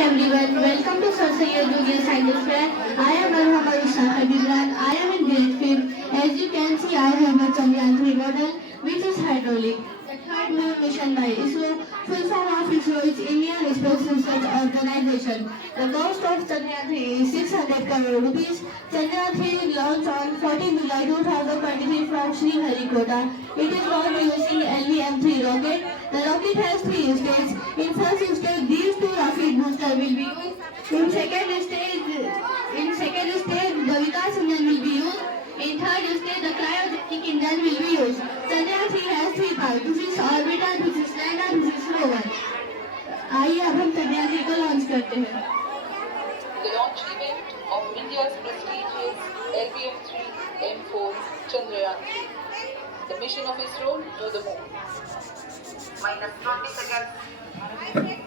everyone, welcome to Sir Sayyid Junior Science Fair. I am Arhama Aroosh Saquib Imran. I am in grade 5th. As you can see, I have a Chandrayaan 3 model, which is hydraulic. The third moon mission by ISRO. Full form of ISRO is Indian Space Research Organization. The cost of Chandrayaan 3 is 600 crore rupees. Chandrayaan 3 launched on 14 July 2023 from Sriharikota. It is launched using LVM-3 rocket. The rocket has three stages. In first stage, these two rocket boosters will be used. In second stage, the Vikas engine will be used. In third stage, the cryogenic engine will be used. Chandrayaan 3 has three parts. This is orbiter, this is lander, this is rover. आइए अब हम चंद्रयान 3 को launch करते हैं. The launch event of India's prestigious LVM-3 M4 Chandrayaan 3. The mission of ISRO to the moon. -20 seconds.